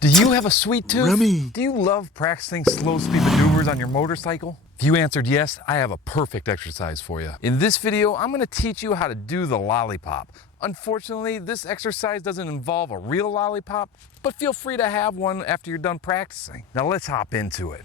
Do you have a sweet tooth? Remy. Do you love practicing slow speed maneuvers on your motorcycle? If you answered yes, I have a perfect exercise for you. In this video, I'm gonna teach you how to do the lollipop. Unfortunately, this exercise doesn't involve a real lollipop, but feel free to have one after you're done practicing. Now let's hop into it.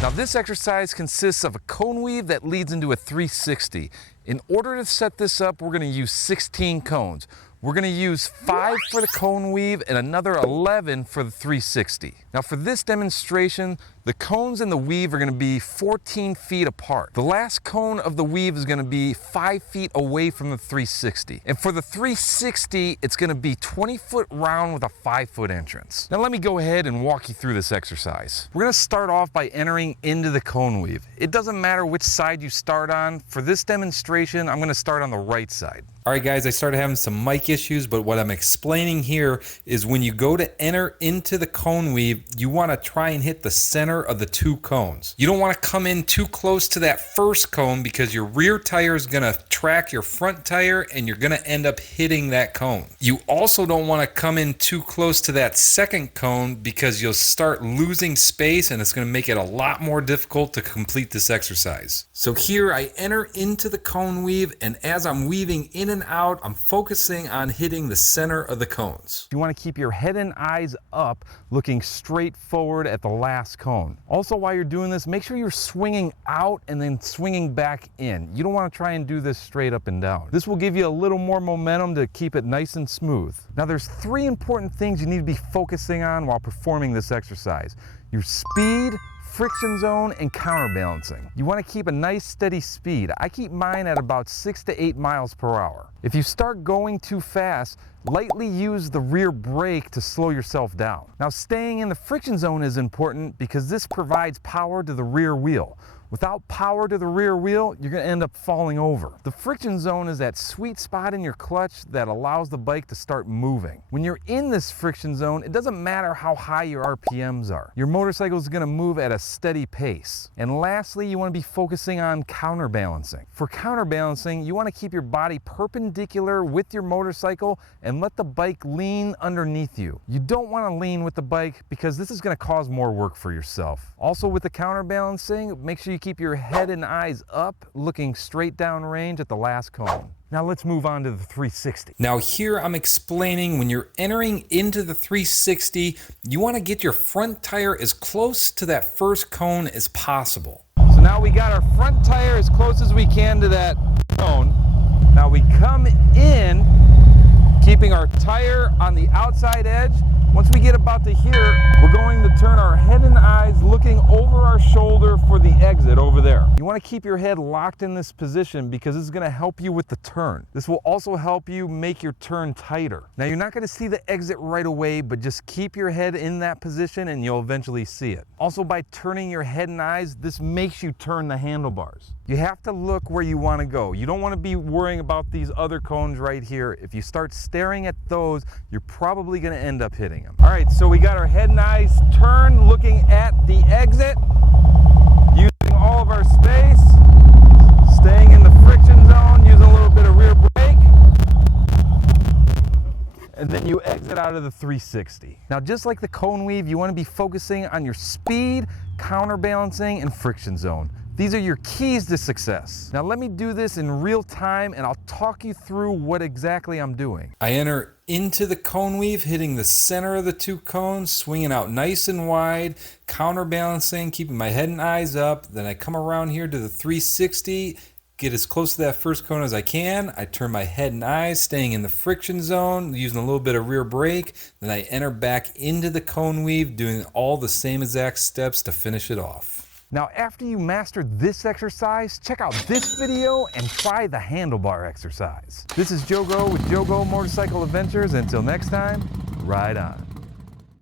Now this exercise consists of a cone weave that leads into a 360. In order to set this up, we're gonna use 16 cones. We're gonna use 5 for the cone weave and another 11 for the 360. Now for this demonstration, the cones and the weave are gonna be 14 feet apart. The last cone of the weave is gonna be 5 feet away from the 360. And for the 360, it's gonna be 20-foot round with a 5-foot entrance. Now let me go ahead and walk you through this exercise. We're gonna start off by entering into the cone weave. It doesn't matter which side you start on. For this demonstration, I'm gonna start on the right side. All right, guys, I started having some mic issues, but what I'm explaining here is when you go to enter into the cone weave, you want to try and hit the center of the 2 cones. You don't want to come in too close to that first cone because your rear tire is going to track your front tire and you're going to end up hitting that cone. You also don't want to come in too close to that second cone because you'll start losing space and it's going to make it a lot more difficult to complete this exercise. So here I enter into the cone weave, and as I'm weaving in and out, I'm focusing on hitting the center of the cones. You want to keep your head and eyes up, looking straight forward at the last cone. Also, while you're doing this, make sure you're swinging out and then swinging back in. You don't want to try and do this straight up and down. This will give you a little more momentum to keep it nice and smooth. Now there's 3 important things you need to be focusing on while performing this exercise: your speed, friction zone, and counterbalancing. You want to keep a nice steady speed. I keep mine at about 6 to 8 miles per hour. If you start going too fast, lightly use the rear brake to slow yourself down. Now staying in the friction zone is important because this provides power to the rear wheel. Without power to the rear wheel, you're going to end up falling over. The friction zone is that sweet spot in your clutch that allows the bike to start moving. When you're in this friction zone, it doesn't matter how high your RPMs are. Your motorcycle is going to move at a steady pace. And lastly, you want to be focusing on counterbalancing. For counterbalancing, you want to keep your body perpendicular with your motorcycle and let the bike lean underneath you. You don't want to lean with the bike because this is going to cause more work for yourself. Also, with the counterbalancing, make sure you keep your head and eyes up, looking straight down range at the last cone. Now let's move on to the 360. Now here I'm explaining when you're entering into the 360, you want to get your front tire as close to that first cone as possible. So now we got our front tire as close as we can to that cone. Now we come in, keeping our tire on the outside edge. Once we get about to here, we're going to turn our head and eyes looking over our shoulder for the exit over there. You want to keep your head locked in this position because this is going to help you with the turn. This will also help you make your turn tighter. Now you're not going to see the exit right away, but just keep your head in that position and you'll eventually see it. Also, by turning your head and eyes, this makes you turn the handlebars. You have to look where you want to go. You don't want to be worrying about these other cones right here. If you start staring at those, you're probably going to end up hitting them. All right, so we got our head and eyes turned, looking at the exit, using all of our space, staying in the friction zone, using a little bit of rear brake, and then you exit out of the 360. Now, just like the cone weave, you want to be focusing on your speed, counterbalancing, and friction zone. These are your keys to success. Now let me do this in real time and I'll talk you through what exactly I'm doing. I enter into the cone weave, hitting the center of the 2 cones, swinging out nice and wide, counterbalancing, keeping my head and eyes up. Then I come around here to the 360, get as close to that first cone as I can. I turn my head and eyes, staying in the friction zone, using a little bit of rear brake. Then I enter back into the cone weave, doing all the same exact steps to finish it off. Now, after you master this exercise, check out this video and try the handlebar exercise. This is Joe Go with Joe Go Motorcycle Adventures. Until next time, ride on.